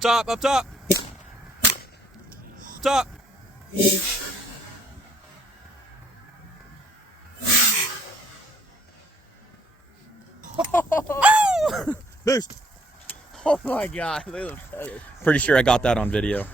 Up top, up top. Top. Boost. Oh my God, look at the feathers. Pretty sure I got that on video.